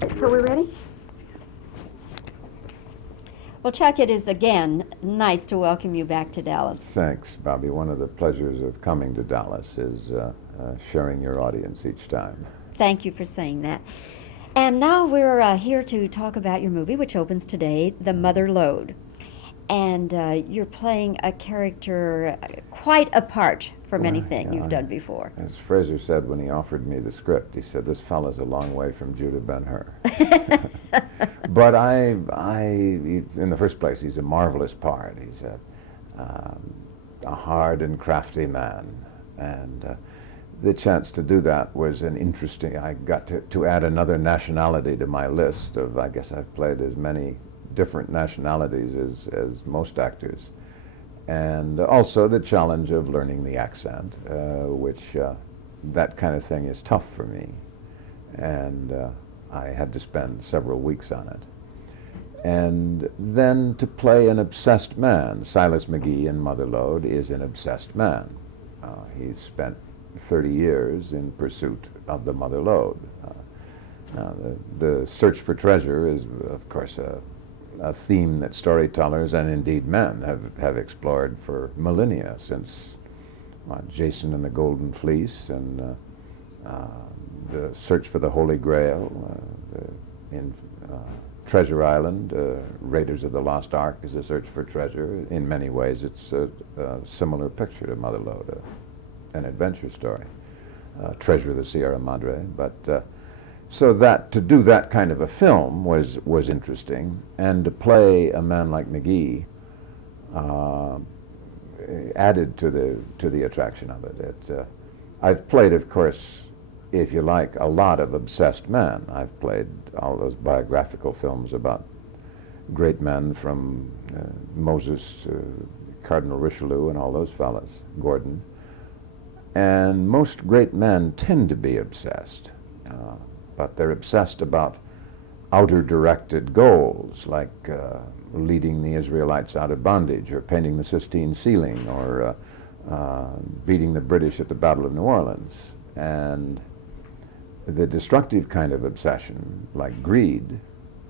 So we're ready? Well, Chuck, it is again nice to welcome you back to Dallas. Thanks, Bobbie. One of the pleasures of coming to Dallas is sharing your audience each time. Thank you for saying that. And now we're here to talk about your movie, which opens today, The Mother Lode. And you're playing a character quite apart from anything you've done before. As Fraser said when he offered me the script, he said, "This fellow's a long way from Judah Ben-Hur." But in the first place, he's a marvelous part. He's a hard and crafty man, and the chance to do that was an interesting. I got to add another nationality to my list of. I guess I've played as many different nationalities as most actors, and also the challenge of learning the accent, which that kind of thing is tough for me, and I had to spend several weeks on it. And then to play an obsessed man. Silas McGee in Mother Lode is an obsessed man. He's spent 30 years in pursuit of the Mother Lode. Now, the search for treasure is, of course, a theme that storytellers and indeed men have explored for millennia, since Jason and the Golden Fleece and the search for the Holy Grail in Treasure Island. Raiders of the Lost Ark is a search for treasure. In many ways, it's a similar picture to Mother Lode, an adventure story, Treasure of the Sierra Madre. But so that to do that kind of a film was interesting, and to play a man like McGee added to the attraction of it. I've played, of course, if you like, a lot of obsessed men. I've played all those biographical films about great men, from Moses, Cardinal Richelieu, and all those fellas, Gordon. And most great men tend to be obsessed. But they're obsessed about outer-directed goals, like leading the Israelites out of bondage, or painting the Sistine ceiling, or beating the British at the Battle of New Orleans. And the destructive kind of obsession, like greed,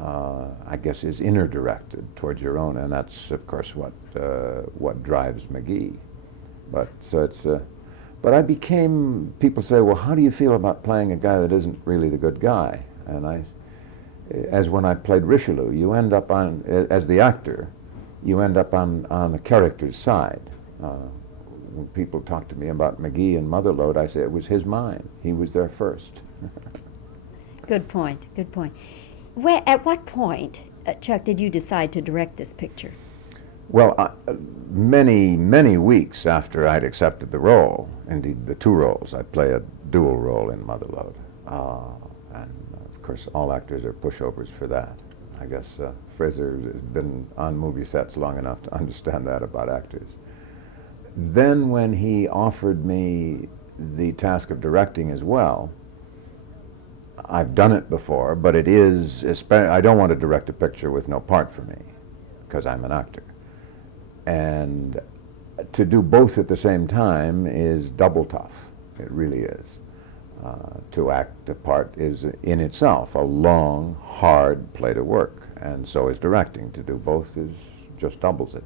I guess, is inner-directed towards your own, and that's, of course, what drives McGee. But so it's. But I became, people say, well, how do you feel about playing a guy that isn't really the good guy? And as when I played Richelieu, you end up on, as the actor, you end up on the character's side. When people talk to me about McGee and Mother Lode, I say it was his mind. He was there first. Good point, good point. At what point, Chuck, did you decide to direct this picture? Well, many, many weeks after I'd accepted the role, indeed the two roles, I play a dual role in Mother Lode. And of course, all actors are pushovers for that. I guess Fraser has been on movie sets long enough to understand that about actors. Then when he offered me the task of directing as well, I've done it before, but it is, I don't want to direct a picture with no part for me, because I'm an actor. And to do both at the same time is double tough. It really is. To act a part is in itself a long, hard plate of work, and so is directing. To do both is just doubles it.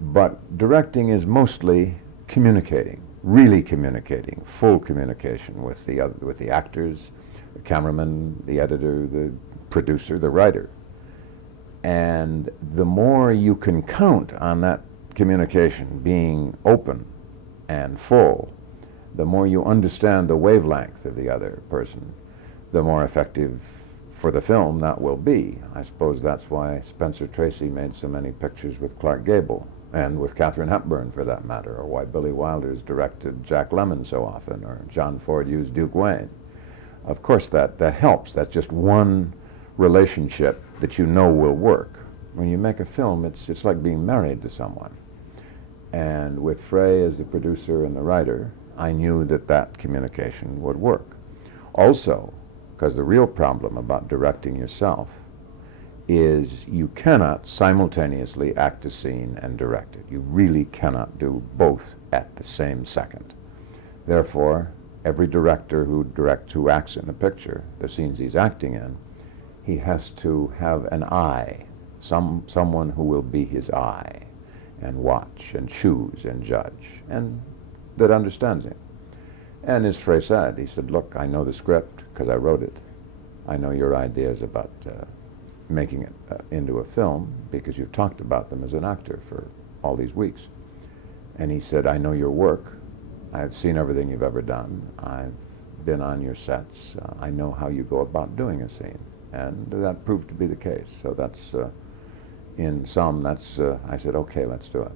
But directing is mostly communicating, really communicating, full communication with the actors, the cameraman, the editor, the producer, the writer. And the more you can count on that communication being open and full, the more you understand the wavelength of the other person, the more effective for the film that will be. I suppose that's why Spencer Tracy made so many pictures with Clark Gable, and with Katharine Hepburn for that matter, or why Billy Wilder's directed Jack Lemmon so often, or John Ford used Duke Wayne. Of course that helps. That's just one relationship that you know will work. When you make a film, it's like being married to someone. And with Frey as the producer and the writer, I knew that communication would work. Also, because the real problem about directing yourself is you cannot simultaneously act a scene and direct it. You really cannot do both at the same second. Therefore, every director who acts in a picture, the scenes he's acting in, He has to have an eye, someone who will be his eye and watch and choose and judge and that understands him. And as Frey said, he said, look, I know the script because I wrote it. I know your ideas about making it into a film because you've talked about them as an actor for all these weeks. And he said, I know your work. I've seen everything you've ever done. I've been on your sets. I know how you go about doing a scene. And that proved to be the case. So that's, in sum, that's, I said, okay, let's do it.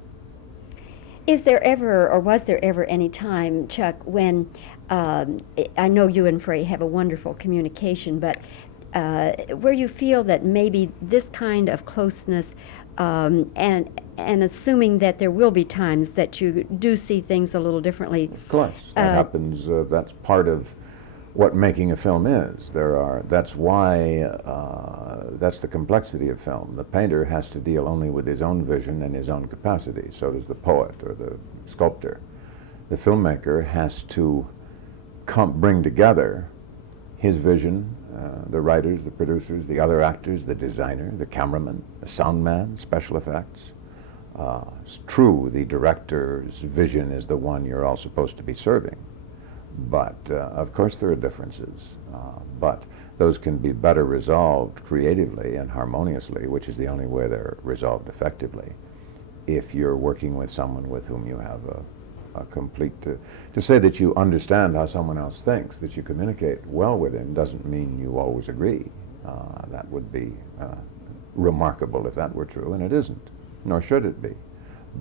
Is there ever, or was there ever any time, Chuck, when, I know you and Frey have a wonderful communication, but where you feel that maybe this kind of closeness, and assuming that there will be times that you do see things a little differently. Of course, that happens. That's part of what making a film is. That's why, that's the complexity of film. The painter has to deal only with his own vision and his own capacity. So does the poet or the sculptor. The filmmaker has to bring together his vision, the writers, the producers, the other actors, the designer, the cameraman, the sound man, special effects. It's true, the director's vision is the one you're all supposed to be serving. But, of course, there are differences. But those can be better resolved creatively and harmoniously, which is the only way they're resolved effectively, if you're working with someone with whom you have a complete... to say that you understand how someone else thinks, that you communicate well with him, doesn't mean you always agree. That would be remarkable if that were true, and it isn't, nor should it be.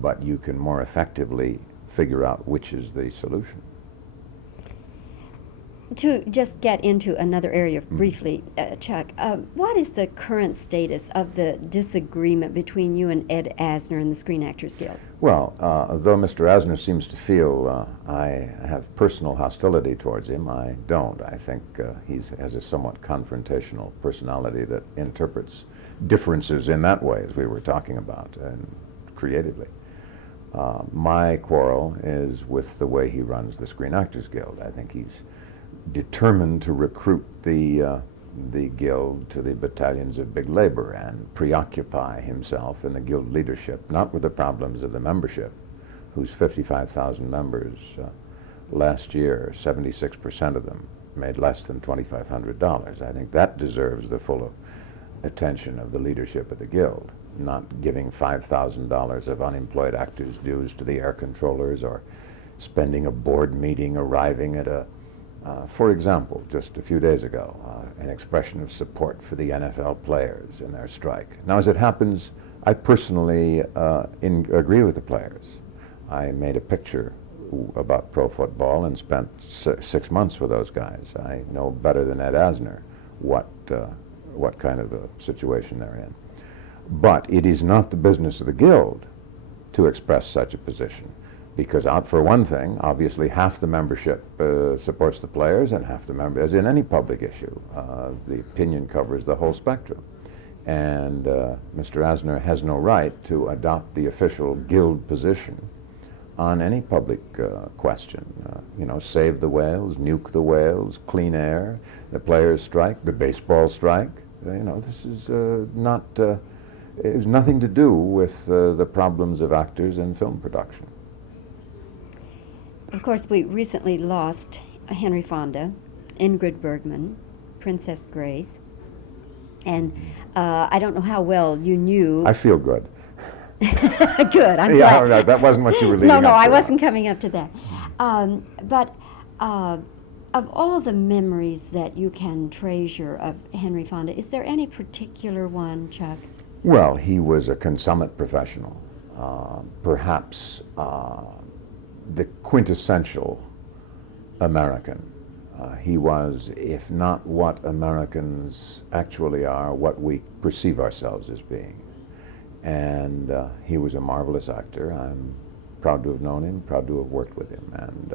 But you can more effectively figure out which is the solution. To just get into another area briefly, Chuck, what is the current status of the disagreement between you and Ed Asner and the Screen Actors Guild? Well, though Mr. Asner seems to feel I have personal hostility towards him, I don't. I think he has a somewhat confrontational personality that interprets differences in that way, as we were talking about, and creatively. My quarrel is with the way he runs the Screen Actors Guild. I think he's determined to recruit the guild to the battalions of big labor and preoccupy himself and the guild leadership, not with the problems of the membership, whose 55,000 members last year, 76% of them made less than $2,500. I think that deserves the full attention of the leadership of the guild, not giving $5,000 of unemployed actors' dues to the air controllers or spending a board meeting arriving at a for example, just a few days ago, an expression of support for the NFL players in their strike. Now, as it happens, I personally agree with the players. I made a picture about pro football and spent 6 months with those guys. I know better than Ed Asner what kind of a situation they're in. But it is not the business of the guild to express such a position. Because for one thing, obviously half the membership supports the players and half the members, as in any public issue. The opinion covers the whole spectrum. And Mr. Asner has no right to adopt the official guild position on any public question. Save the whales, nuke the whales, clean air, the players strike, the baseball strike. This is it has nothing to do with the problems of actors and film production. Of course, we recently lost Henry Fonda, Ingrid Bergman, Princess Grace, and I don't know how well you knew. I feel good. Good, I'm yeah, glad. that wasn't what you were leading No, up I to. wasn't coming up to that. But of all the memories that you can treasure of Henry Fonda, is there any particular one, Chuck? Well, he was a consummate professional. Perhaps the quintessential American. He was, if not what Americans actually are, what we perceive ourselves as being. And he was a marvelous actor. I'm proud to have known him, proud to have worked with him. And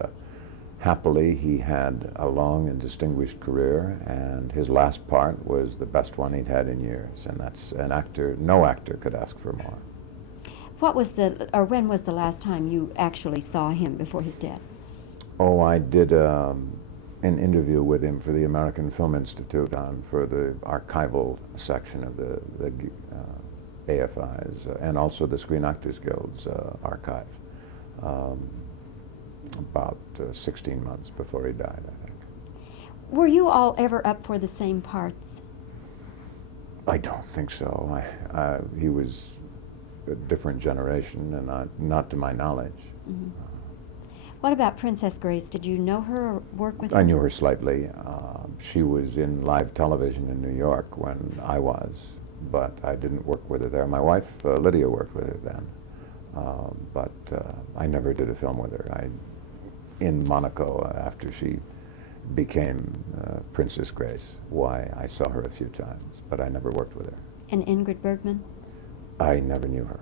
happily, he had a long and distinguished career, and his last part was the best one he'd had in years. And that's an actor, no actor could ask for more. When was the last time you actually saw him before his death? Oh, I did an interview with him for the American Film Institute for the archival section of the AFI's and also the Screen Actors Guild's archive. About 16 months before he died, I think. Were you all ever up for the same parts? I don't think so. He was a different generation, and not to my knowledge. Mm-hmm. What about Princess Grace? Did you know her or work with her? I knew her slightly. She was in live television in New York when I was, but I didn't work with her there. My wife, Lydia, worked with her then, but I never did a film with her. In Monaco, after she became Princess Grace, I saw her a few times, but I never worked with her. And Ingrid Bergman? I never knew her.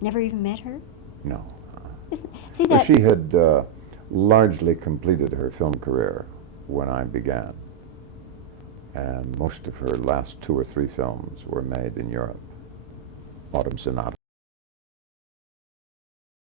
Never even met her? No. See that? She had largely completed her film career when I began, and most of her last 2 or 3 films were made in Europe. Autumn Sonata,